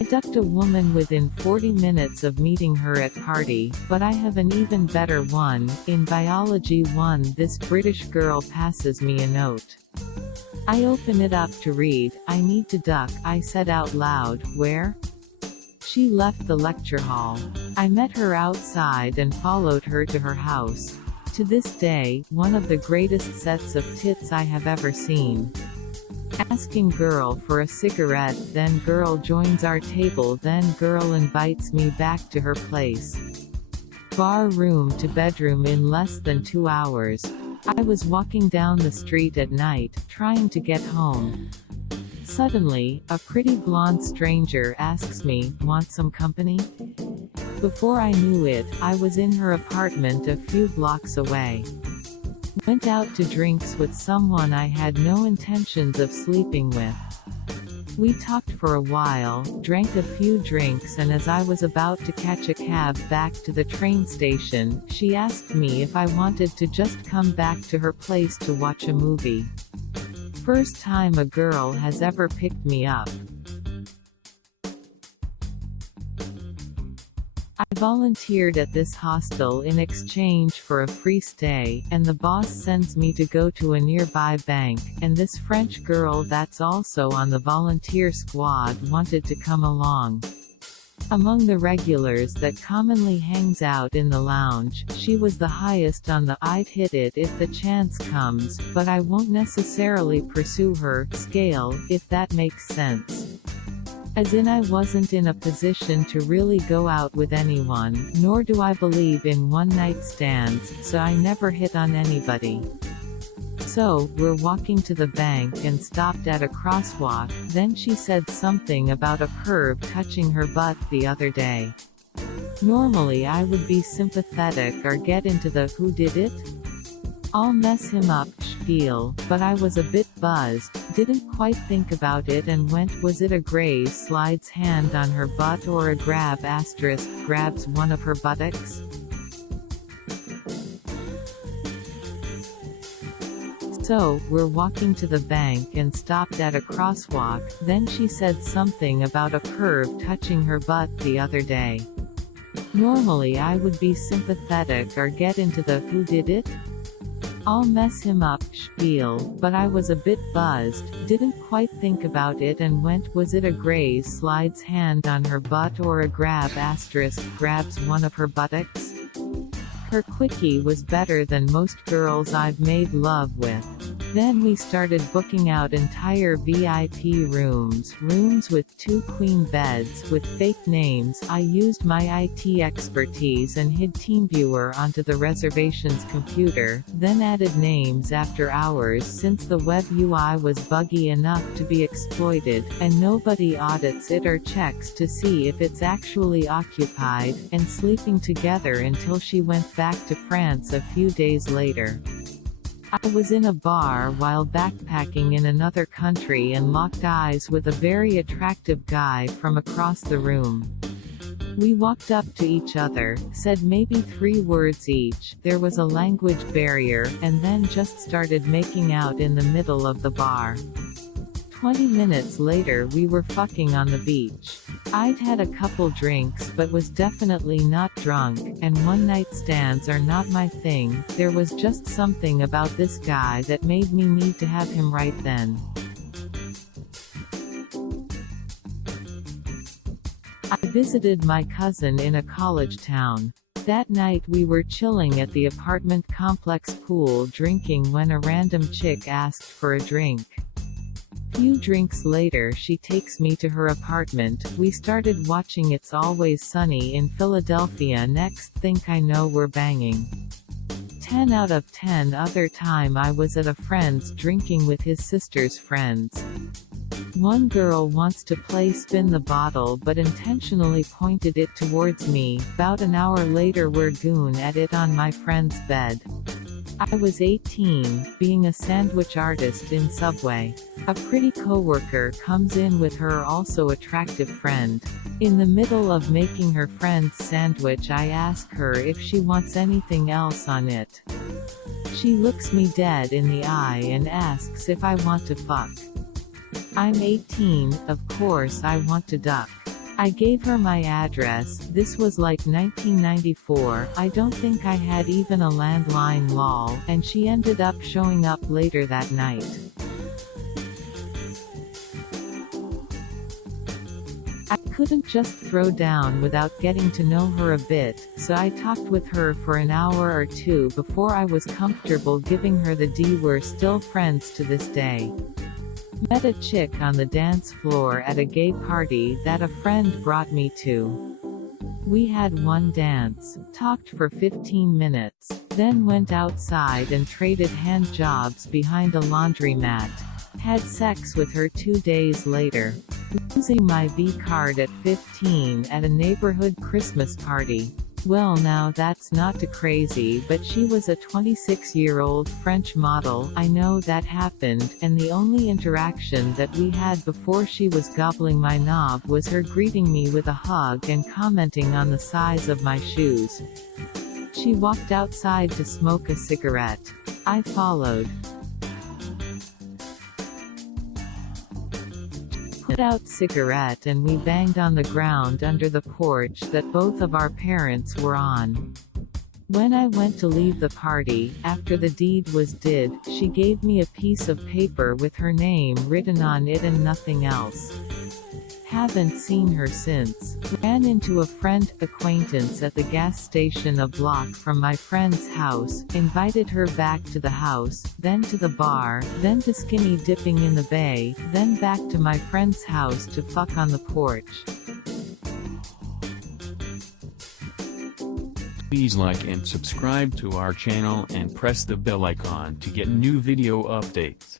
I ducked a woman within 40 minutes of meeting her at party, but I have an even better one. In Biology 1, this British girl passes me a note. I open it up to read. I need to duck, I said out loud. Where? She left the lecture hall. I met her outside and followed her to her house. To this day, one of the greatest sets of tits I have ever seen. Asking girl for a cigarette, then girl joins our table, then girl invites me back to her place. Bar room to bedroom in less than 2 hours. I was walking down the street at night, trying to get home. Suddenly, a pretty blonde stranger asks me, want some company? Before I knew it, I was in her apartment a few blocks away. Went out to drinks with someone I had no intentions of sleeping with. We talked for a while, drank a few drinks, and as I was about to catch a cab back to the train station, she asked me if I wanted to just come back to her place to watch a movie. First time a girl has ever picked me up. I volunteered at this hostel in exchange for a free stay, and the boss sends me to go to a nearby bank, and this French girl that's also on the volunteer squad wanted to come along. Among the regulars that commonly hangs out in the lounge, she was the highest on the "I'd hit it if the chance comes, but I won't necessarily pursue her" scale, if that makes sense. As in, I wasn't in a position to really go out with anyone, nor do I believe in one-night stands, so I never hit on anybody. So, we're walking to the bank and stopped at a crosswalk, then she said something about a perv touching her butt the other day. Normally I would be sympathetic or get into the "who did it? I'll mess him up" spiel, but I was a bit buzzed, didn't quite think about it and went, was it a graze slides hand on her butt or a grab asterisk grabs one of her buttocks? So, we're walking to the bank and stopped at a crosswalk, then she said something about a perv touching her butt the other day. Normally I would be sympathetic or get into the "who did it? I'll mess him up" spiel, but I was a bit buzzed, didn't quite think about it and went, was it a graze slides hand on her butt or a grab asterisk grabs one of her buttocks? Her quickie was better than most girls I've made love with. Then we started booking out entire VIP rooms with 2 queen beds, with fake names. I used my IT expertise and hid TeamViewer onto the reservations computer, then added names after hours since the web UI was buggy enough to be exploited, and nobody audits it or checks to see if it's actually occupied, and sleeping together until she went back to France a few days later. I was in a bar while backpacking in another country and locked eyes with a very attractive guy from across the room. We walked up to each other, said maybe 3 words each, there was a language barrier, and then just started making out in the middle of the bar. 20 minutes later we were fucking on the beach. I'd had a couple drinks but was definitely not drunk, and one-night stands are not my thing. There was just something about this guy that made me need to have him right then. I visited my cousin in a college town. That night we were chilling at the apartment complex pool drinking when a random chick asked for a drink. Few drinks later she takes me to her apartment, we started watching It's Always Sunny in Philadelphia. Next think I know we're banging. 10 out of 10 other time I was at a friend's drinking with his sister's friends. One girl wants to play spin the bottle but intentionally pointed it towards me. About an hour later we're goon at it on my friend's bed. I was 18, being a sandwich artist in Subway. A pretty coworker comes in with her also attractive friend. In the middle of making her friend's sandwich I ask her if she wants anything else on it. She looks me dead in the eye and asks if I want to fuck. I'm 18, of course I want to duck. I gave her my address, this was like 1994, I don't think I had even a landline lol, and she ended up showing up later that night. I couldn't just throw down without getting to know her a bit, so I talked with her for an hour or two before I was comfortable giving her the D. We're still friends to this day. Met a chick on the dance floor at a gay party that a friend brought me to. We had one dance, talked for 15 minutes, then went outside and traded hand jobs behind a laundromat. Had sex with her 2 days later. Losing my V card at 15 at a neighborhood Christmas party. Well, now that's not too crazy, but she was a 26-year-old French model, I know that happened, and the only interaction that we had before she was gobbling my knob was her greeting me with a hug and commenting on the size of my shoes. She walked outside to smoke a cigarette. I followed. Put out cigarette and we banged on the ground under the porch that both of our parents were on. When I went to leave the party, after the deed was did, she gave me a piece of paper with her name written on it and nothing else. Haven't seen her since. Ran into a friend acquaintance at the gas station a block from my friend's house, invited her back to the house, then to the bar, then to skinny dipping in the bay, then back to my friend's house to fuck on the porch. Please like and subscribe to our channel and press the bell icon to get new video updates.